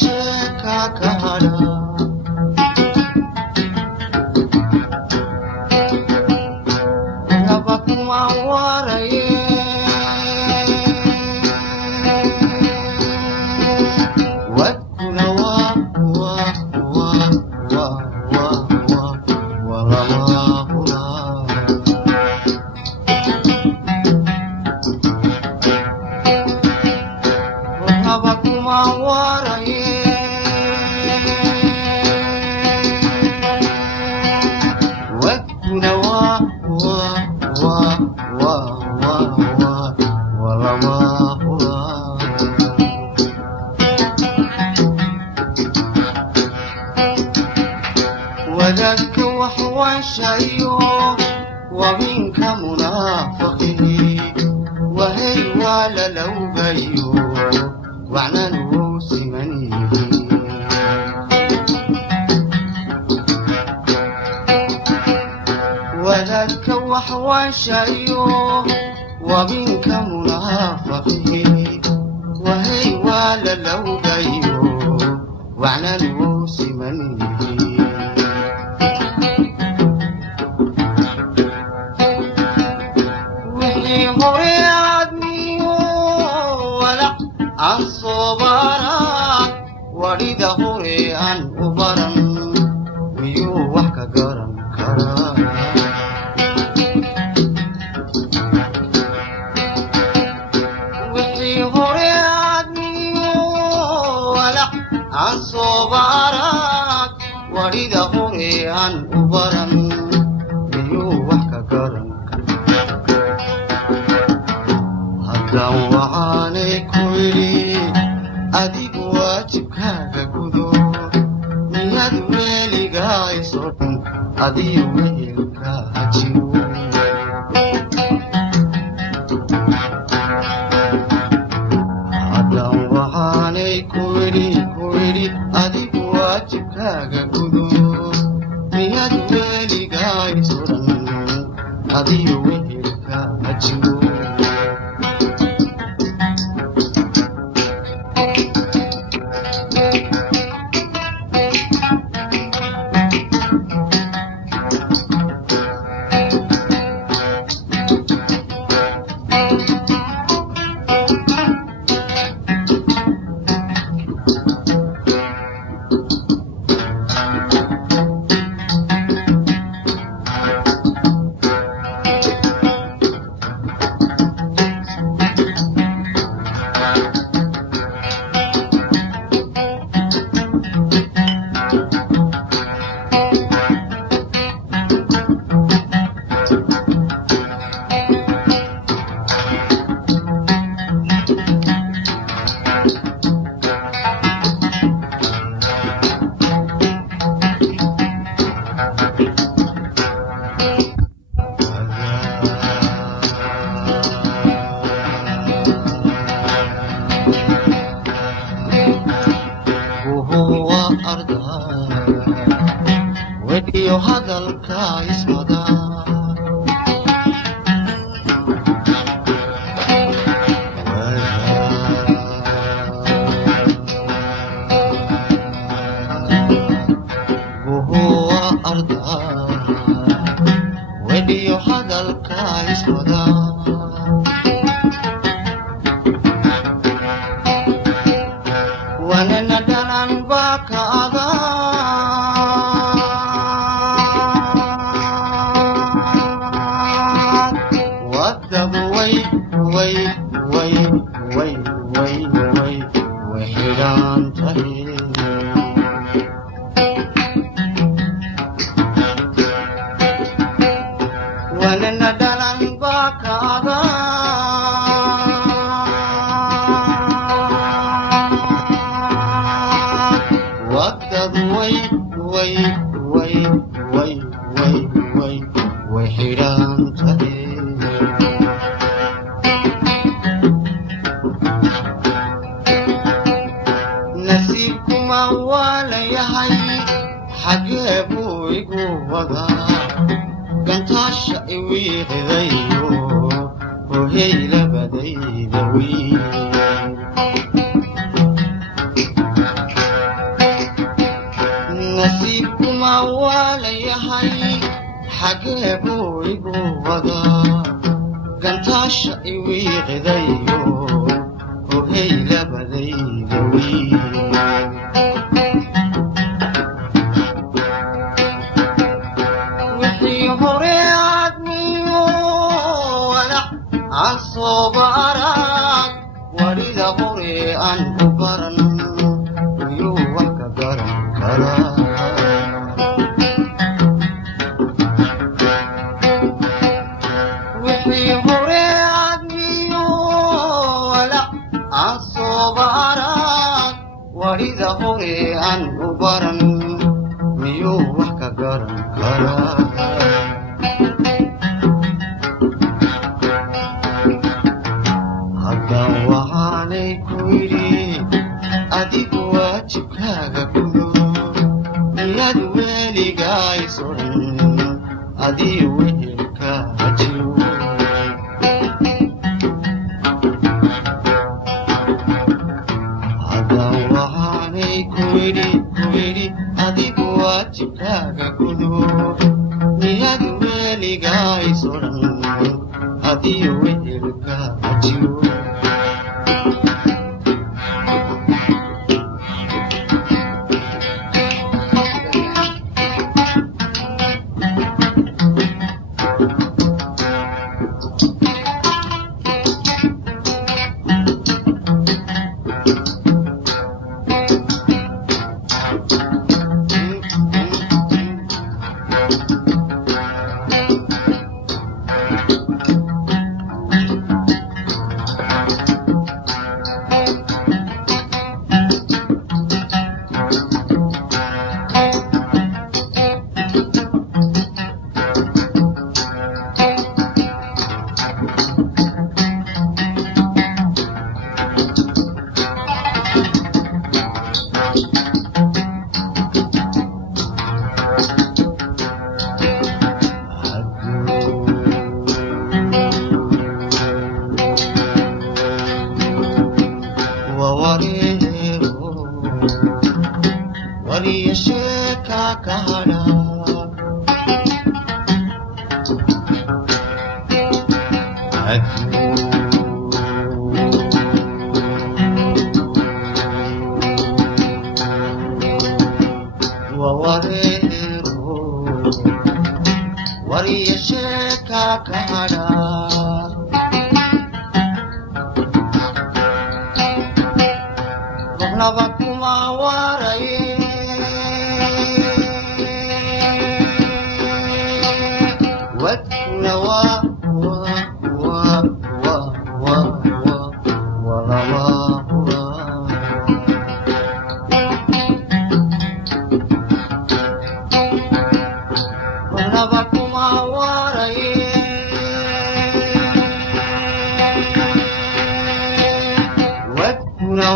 sheeka ka hadha laba kuma waraye wadkuna walama hura laba kuma waraye wadkuna walama hura وذاك وحواشاي ومنك منافقه وهي ولا لو بيو وعنا نوس منيه وذاك وحواشاي ومنك منافقه وهي ولا لو بيو وعنا نوس منيه الصبارات ورد هوري عن أبرا ميو وحكا قرن كرا وحي هوري عدميو ولا الصبارات ورد هوري عن أبرا ميو وحكا قرن هدا وعاني كويري أديك واجبكاك كدو مياد ويليغا يسوطن أدي ويلكا هجيو هدا وعاني كويري أديك واجبكاك كدو مياد ويليغا يسوطن أدي ويلكا هجيو وهو أرضها ودي هذا الكايس مدى وهو أرضها ودي هذا الكايس مدى وانا ندلان باك وادب وي وحيران تهي وانا ندلان باك وادب وحيران تهي نسيبكم أول يحيي حجابو يقوضا كانت الشقي ويغذيو وهي لبدي ذوي nasiibkuma waa la yahay xagee buu igu wadaa gantaasha iwiiqidayo ohey labadayda wiil wixii hore aadmiyo walac aan sooba arag warida hore aan u baran miyuu wax ka garan karaa wixii hore aadmiyo walac aan sooba arag warida hore aan u baran miyuu wax ka garan karaa haddaan waxaanay ku yidhi adigu waajibkaaga gudo miyaad weligaay soran adii wehelkaaga jiro haddaan waxaanay ku yidhi adigu waajibkaaga gudo miyaad weligaay soran adii wehelkaaga jiro wariyasheeka ka hadha wawareero wariyasheeka ka hadha naba kuma waraye wadna naba kuma waraye wadna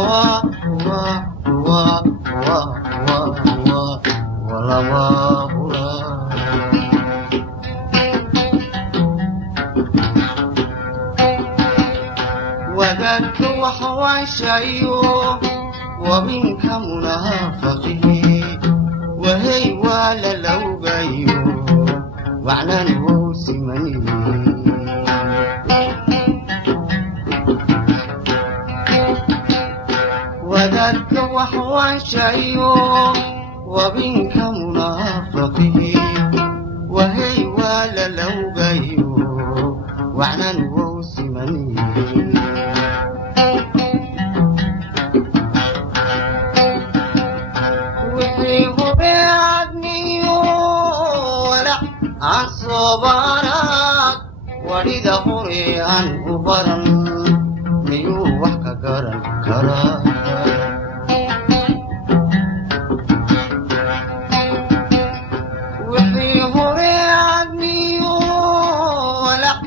wadaadka waxwaashayo wabinka munaafaqihi wahey waa la lowgayo wacnan wou simaniye wadaadka waxwaashayo wabinka munaafaqihi wahey waa la lowgayo wacnan wou simaniye wixii hore aadmiyo walac aan sooba arag warida hore aan u baran miyuu wax ka garan karaa wixii hore aadmiyo walac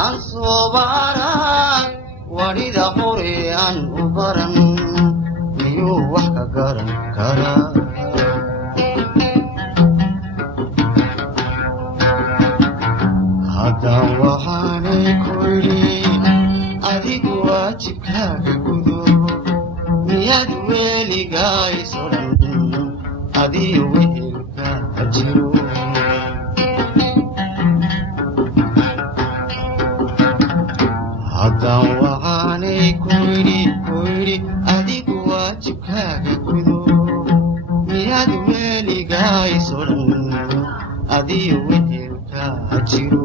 aan sooba arag warida hore aan u baran miyuu wax ka garan karaa haddaan waxaanay ku yidhi adigu waajibkaaga gudo miyaad weligaay soran adiyo wehelka jiro haddaan waxaanay ku yidhi adigu waajibkaaga gudo miyaad weligays odhan adiyo wehelka jiro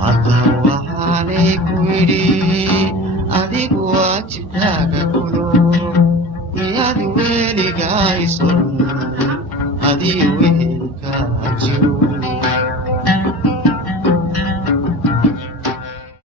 haddaan waxaanay ku yidhi adigu waajibkaaga gudo miyaad weligays odhan adiyo wehelka jiro